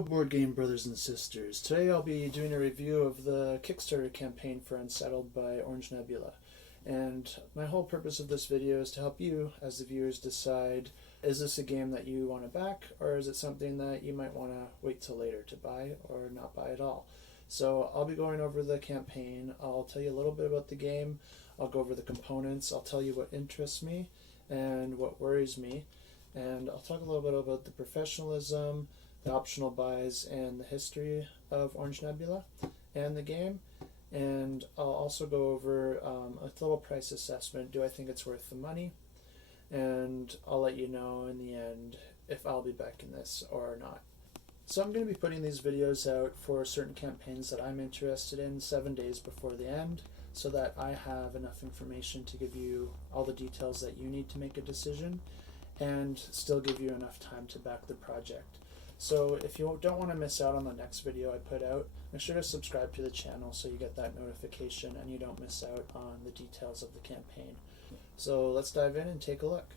Hello board game brothers and sisters. Today I'll be doing a review of the Kickstarter campaign for Unsettled by Orange Nebula. And my whole purpose of this video is to help you as the viewers decide, is this a game that you want to back, or is it something that you might want to wait till later to buy or not buy at all. So I'll be going over the campaign. I'll tell you a little bit about the game. I'll go over the components. I'll tell you what interests me and what worries me. And I'll talk a little bit about the professionalism, the optional buys, and the history of Orange Nebula and the game. And I'll also go over a little price assessment. Do I think it's worth the money? And I'll let you know in the end if I'll be backing this or not. So I'm going to be putting these videos out for certain campaigns that I'm interested in 7 days before the end, so that I have enough information to give you all the details that you need to make a decision and still give you enough time to back the project. So if you don't want to miss out on the next video I put out, make sure to subscribe to the channel so you get that notification and you don't miss out on the details of the campaign. So let's dive in and take a look.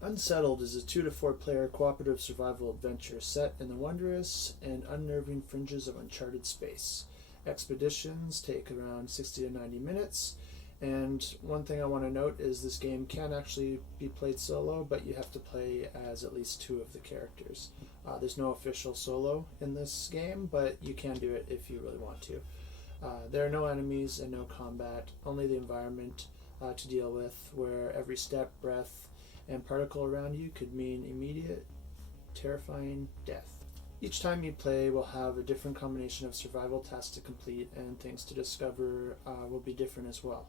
Unsettled is a 2 to 4 player cooperative survival adventure set in the wondrous and unnerving fringes of uncharted space. Expeditions take around 60 to 90 minutes. And one thing I want to note is this game can actually be played solo, but you have to play as at least 2 of the characters. There's no official solo in this game, but you can do it if you really want to. There are no enemies and no combat, only the environment to deal with, where every step, breath, and particle around you could mean immediate, terrifying death. Each time you play will have a different combination of survival tasks to complete, and things to discover will be different as well.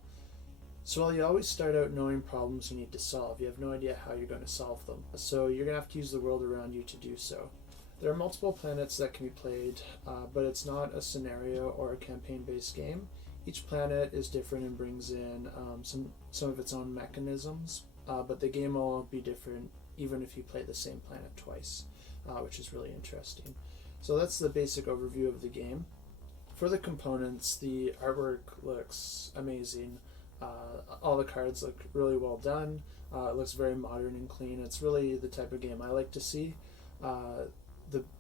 So while you always start out knowing problems you need to solve, you have no idea how you're going to solve them. So you're going to have to use the world around you to do so. There are multiple planets that can be played, but it's not a scenario or a campaign-based game. Each planet is different and brings in some of its own mechanisms, but the game will be different even if you play the same planet twice, which is really interesting. So that's the basic overview of the game. For the components, the artwork looks amazing. All the cards look really well done. It looks very modern and clean. It's really the type of game I like to see.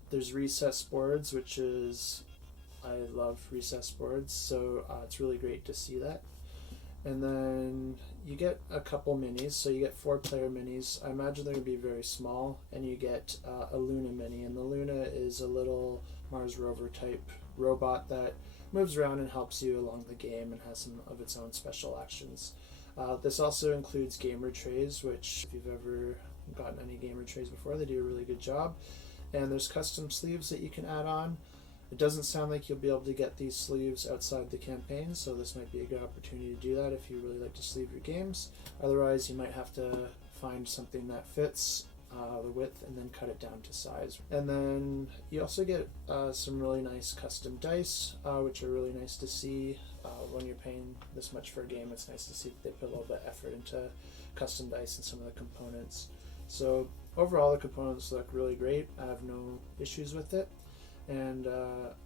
There's recess boards, which is, I love recess boards, so it's really great to see that. And then you get a couple minis, so you get 4-player minis. I imagine they're going to be very small, and you get a Luna mini, and the Luna is a little Mars rover type robot that moves around and helps you along the game and has some of its own special actions. This also includes gamer trays, which if you've ever gotten any gamer trays before, they do a really good job. And there's custom sleeves that you can add on. It doesn't sound like you'll be able to get these sleeves outside the campaign, so this might be a good opportunity to do that if you really like to sleeve your games. Otherwise, you might have to find something that fits the width and then cut it down to size. And then you also get some really nice custom dice, which are really nice to see. When you're paying this much for a game, it's nice to see that they put a little bit of effort into custom dice and some of the components. So overall, the components look really great. I have no issues with it, and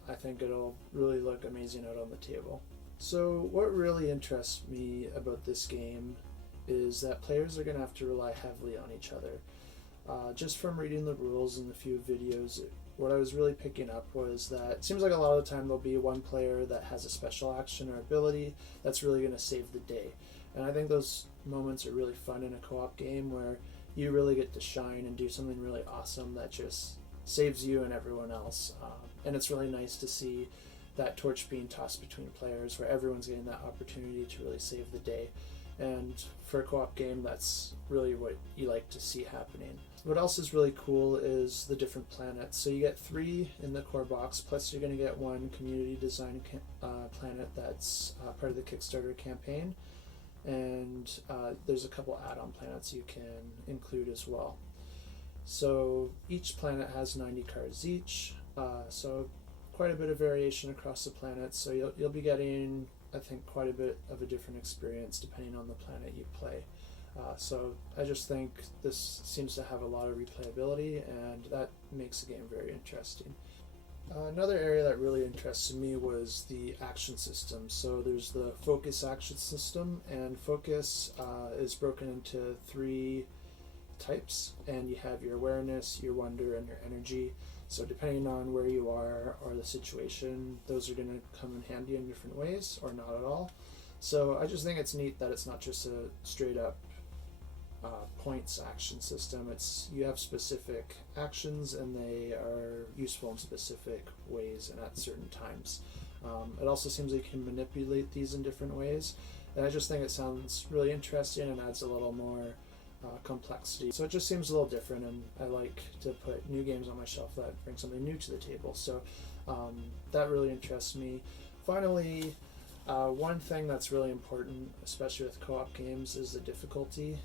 I think it'll really look amazing out on the table. So what really interests me about this game is that players are going to have to rely heavily on each other. Just from reading the rules and a few videos, what I was really picking up was that it seems like a lot of the time there'll be one player that has a special action or ability that's really going to save the day. And I think those moments are really fun in a co-op game where you really get to shine and do something really awesome that just saves you and everyone else. And it's really nice to see that torch being tossed between players where everyone's getting that opportunity to really save the day. And for a co-op game, that's really what you like to see happening. What else is really cool is the different planets. So you get 3 in the core box, plus you're going to get 1 community design planet that's part of the Kickstarter campaign. And there's a couple add-on planets you can include as well. So each planet has 90 cards each, so quite a bit of variation across the planets. So you'll be getting, I think, quite a bit of a different experience depending on the planet you play. So I just think this seems to have a lot of replayability, and that makes the game very interesting. Another area that really interested me was the action system. So there's the focus action system, and focus is broken into 3 types, and you have your awareness, your wonder, and your energy. So depending on where you are or the situation, those are going to come in handy in different ways or not at all. So I just think it's neat that it's not just a straight up points action system. You have specific actions and they are useful in specific ways and at certain times. It also seems like you can manipulate these in different ways, and I just think it sounds really interesting and adds a little more complexity. So it just seems a little different, and I like to put new games on my shelf that bring something new to the table. So that really interests me. Finally, one thing that's really important, especially with co-op games, is the difficulty.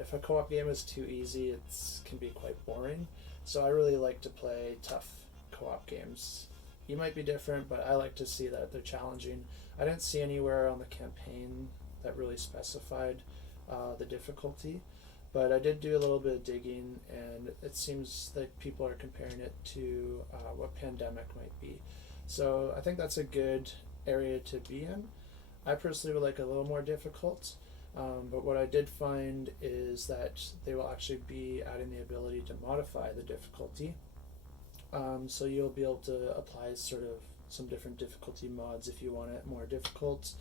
If a co-op game is too easy, it can be quite boring. So I really like to play tough co-op games. You might be different, but I like to see that they're challenging. I didn't see anywhere on the campaign that really specified the difficulty, but I did do a little bit of digging, and it seems like people are comparing it to what Pandemic might be. So I think that's a good area to be in. I personally would like a little more difficult, but what I did find is that they will actually be adding the ability to modify the difficulty. So you'll be able to apply sort of some different difficulty mods if you want it more difficult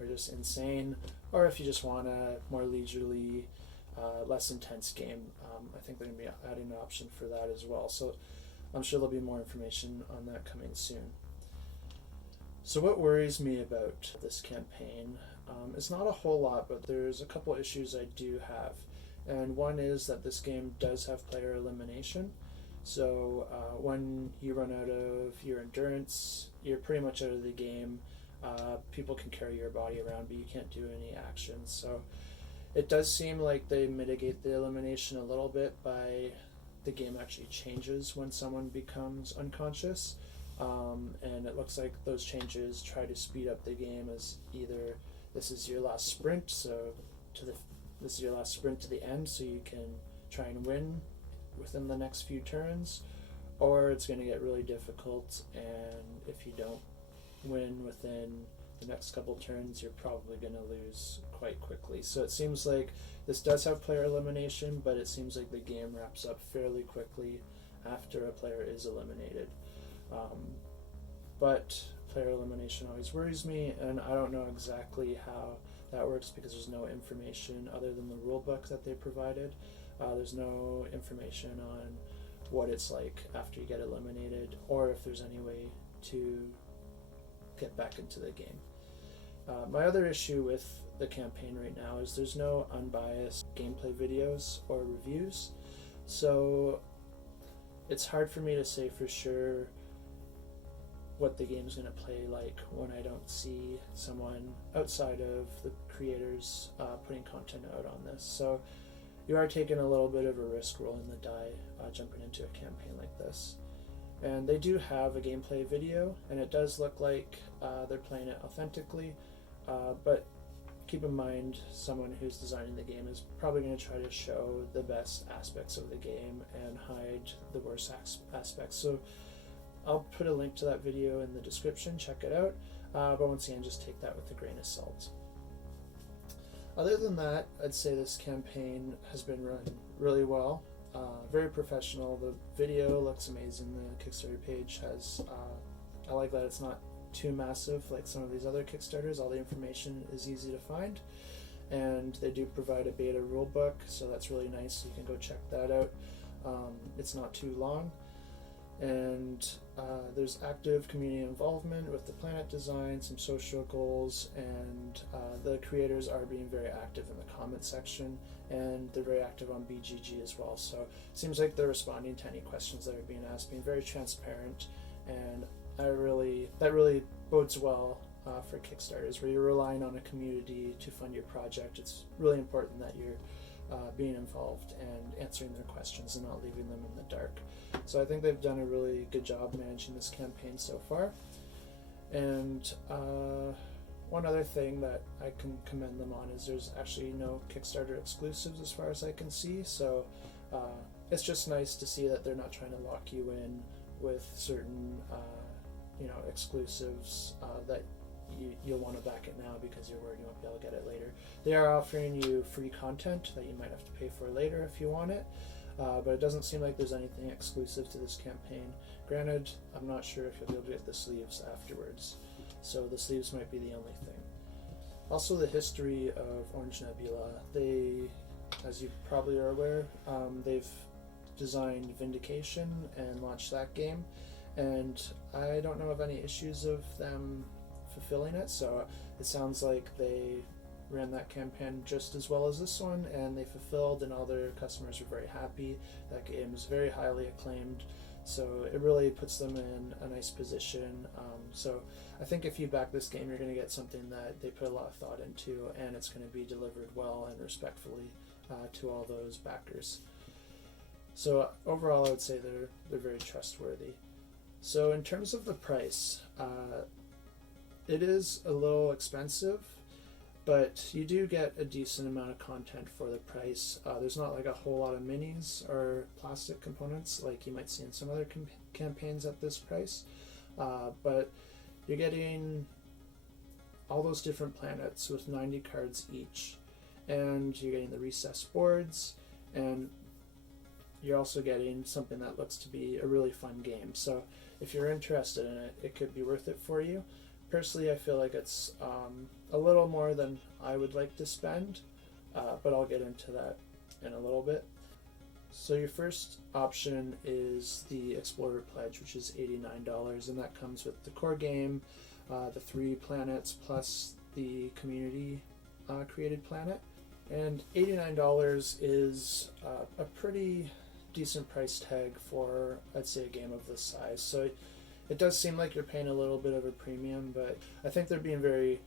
or just insane, or if you just want a more leisurely, less intense game. I think they're going to be adding an option for that as well. So I'm sure there'll be more information on that coming soon. So what worries me about this campaign? It's not a whole lot, but there's a couple issues I do have. And one is that this game does have player elimination. So when you run out of your endurance, you're pretty much out of the game. People can carry your body around, but you can't do any actions. So it does seem like they mitigate the elimination a little bit by the game actually changes when someone becomes unconscious. And it looks like those changes try to speed up the game as either this is your last sprint, this is your last sprint to the end, so you can try and win within the next few turns, or it's going to get really difficult, and if you don't win within the next couple turns, you're probably going to lose quite quickly. So it seems like this does have player elimination, but it seems like the game wraps up fairly quickly after a player is eliminated. But player elimination always worries me, and I don't know exactly how that works because there's no information other than the rule book that they provided. There's no information on what it's like after you get eliminated, or if there's any way to get back into the game. My other issue with the campaign right now is there's no unbiased gameplay videos or reviews, so it's hard for me to say for sure what the game's going to play like when I don't see someone outside of the creators putting content out on this. So you are taking a little bit of a risk rolling the die jumping into a campaign like this. And they do have a gameplay video, and it does look like they're playing it authentically, but keep in mind someone who's designing the game is probably going to try to show the best aspects of the game and hide the worst aspects. So I'll put a link to that video in the description, check it out, but once again, just take that with a grain of salt. Other than that, I'd say this campaign has been run really well, very professional. The video looks amazing. The Kickstarter page has, I like that it's not too massive like some of these other Kickstarters. All the information is easy to find, and they do provide a beta rulebook, so that's really nice. You can go check that out. It's not too long. And there's active community involvement with the planet design, some social goals, and the creators are being very active in the comment section, and they're very active on BGG as well. So it seems like they're responding to any questions that are being asked, being very transparent, and that really bodes well for Kickstarters, where you're relying on a community to fund your project. It's really important that you're being involved and answering their questions and not leaving them in the dark. So I think they've done a really good job managing this campaign so far. And one other thing that I can commend them on is there's actually no Kickstarter exclusives as far as I can see. So it's just nice to see that they're not trying to lock you in with certain exclusives that you'll want to back it now because you're worried you won't be able to get it later. They are offering you free content that you might have to pay for later if you want it. but it doesn't seem like there's anything exclusive to this campaign. Granted, I'm not sure if you'll be able to get the sleeves afterwards, so the sleeves might be the only thing. Also, the history of Orange Nebula. They, as you probably are aware, they've designed Vindication and launched that game, and I don't know of any issues of them fulfilling it, so it sounds like they ran that campaign just as well as this one, and they fulfilled, and all their customers were very happy. That game is very highly acclaimed, so it really puts them in a nice position. So I think if you back this game, you're going to get something that they put a lot of thought into, and it's going to be delivered well and respectfully to all those backers. So overall, I would say they're very trustworthy. So in terms of the price, it is a little expensive, but you do get a decent amount of content for the price. There's not like a whole lot of minis or plastic components like you might see in some other campaigns at this price, but you're getting all those different planets with 90 cards each, and you're getting the recessed boards, and you're also getting something that looks to be a really fun game. So if you're interested in it, it could be worth it for you. Personally, I feel like it's a little more than I would like to spend, but I'll get into that in a little bit. So your first option is the Explorer Pledge, which is $89, and that comes with the core game, the 3 planets, plus the community created planet. And $89 is a pretty decent price tag for, I'd say, a game of this size. So it does seem like you're paying a little bit of a premium, but I think they're being very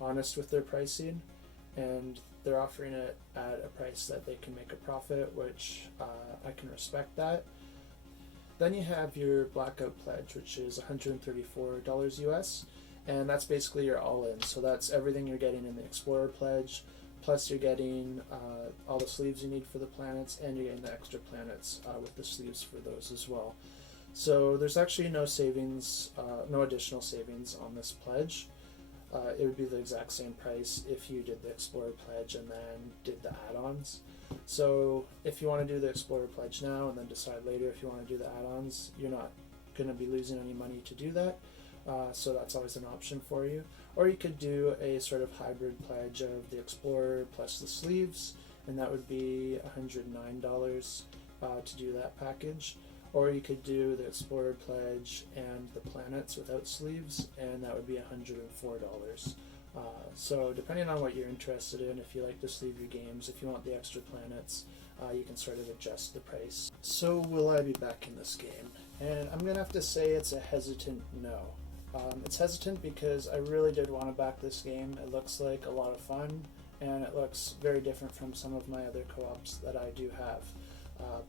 honest with their pricing, and they're offering it at a price that they can make a profit, which I can respect that. Then you have your Blackout Pledge, which is $134 US, and that's basically your all-in. So that's everything you're getting in the Explorer Pledge, plus you're getting all the sleeves you need for the planets, and you're getting the extra planets with the sleeves for those as well. So there's actually no savings, no additional savings on this pledge. It would be the exact same price if you did the Explorer Pledge and then did the add-ons. So if you want to do the Explorer Pledge now and then decide later if you want to do the add-ons, you're not going to be losing any money to do that. So that's always an option for you. Or you could do a sort of hybrid pledge of the Explorer plus the sleeves, and that would be $109 to do that package. Or you could do the Explorer Pledge and the planets without sleeves, and that would be $104. So depending on what you're interested in, if you like to sleeve your games, if you want the extra planets, you can sort of adjust the price. So will I be back in this game? And I'm going to have to say it's a hesitant no. It's hesitant because I really did want to back this game. It looks like a lot of fun, and it looks very different from some of my other co-ops that I do have.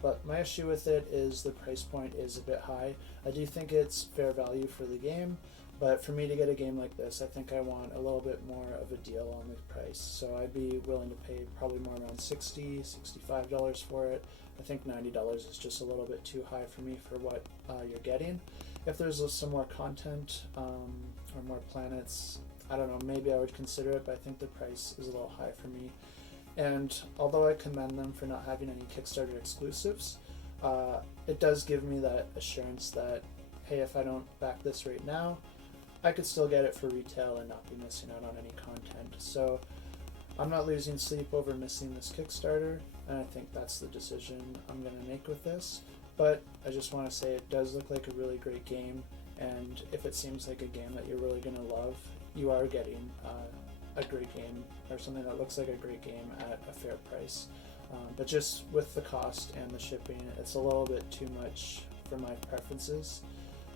But my issue with it is the price point is a bit high. I do think it's fair value for the game, but for me to get a game like this, I think I want a little bit more of a deal on the price. So I'd be willing to pay probably more around $60, $65 for it. I think $90 is just a little bit too high for me for what you're getting. If there's some more content or more planets, I don't know, maybe I would consider it, but I think the price is a little high for me. And although I commend them for not having any Kickstarter exclusives, it does give me that assurance that, hey, if I don't back this right now, I could still get it for retail and not be missing out on any content. So I'm not losing sleep over missing this Kickstarter, and I think that's the decision I'm going to make with this. But I just want to say it does look like a really great game, and if it seems like a game that you're really going to love, you are getting a great game, or something that looks like a great game at a fair price. But just with the cost and the shipping, it's a little bit too much for my preferences.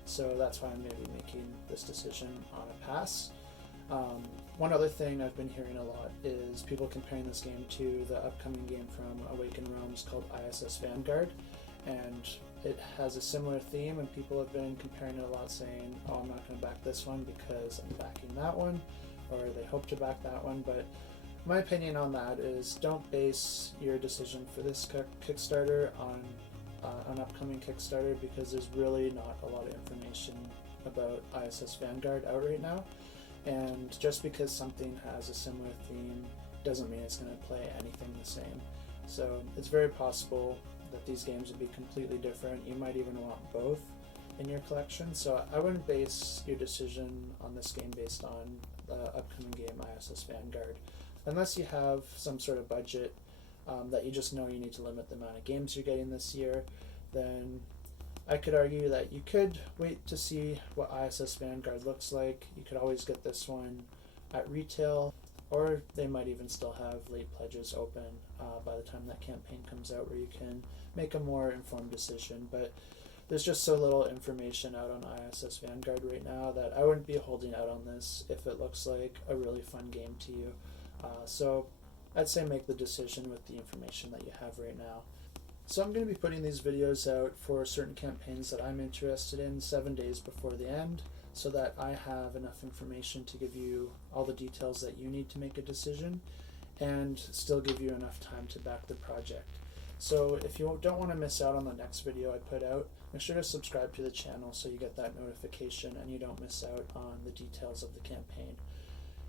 So that's why I'm going to be making this decision on a pass. One other thing I've been hearing a lot is people comparing this game to the upcoming game from Awakened Realms called ISS Vanguard. And it has a similar theme, and people have been comparing it a lot, saying, oh, I'm not going to back this one because I'm backing that one, or they hope to back that one. But my opinion on that is don't base your decision for this Kickstarter on an upcoming Kickstarter, because there's really not a lot of information about ISS Vanguard out right now. And just because something has a similar theme doesn't mean it's going to play anything the same. So it's very possible that these games would be completely different. You might even want both in your collection. So I wouldn't base your decision on this game based on the upcoming game ISS Vanguard. Unless you have some sort of budget that you just know you need to limit the amount of games you're getting this year, then I could argue that you could wait to see what ISS Vanguard looks like. You could always get this one at retail, or they might even still have late pledges open by the time that campaign comes out, where you can make a more informed decision. But there's just so little information out on ISS Vanguard right now that I wouldn't be holding out on this if it looks like a really fun game to you. So I'd say make the decision with the information that you have right now. So I'm going to be putting these videos out for certain campaigns that I'm interested in 7 days before the end, so that I have enough information to give you all the details that you need to make a decision and still give you enough time to back the project. So if you don't want to miss out on the next video I put out, make sure to subscribe to the channel so you get that notification and you don't miss out on the details of the campaign.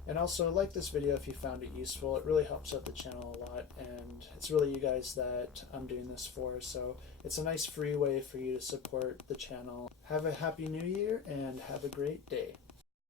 And also like this video if you found it useful. It really helps out the channel a lot, and it's really you guys that I'm doing this for, so it's a nice free way for you to support the channel. Have a happy new year and have a great day.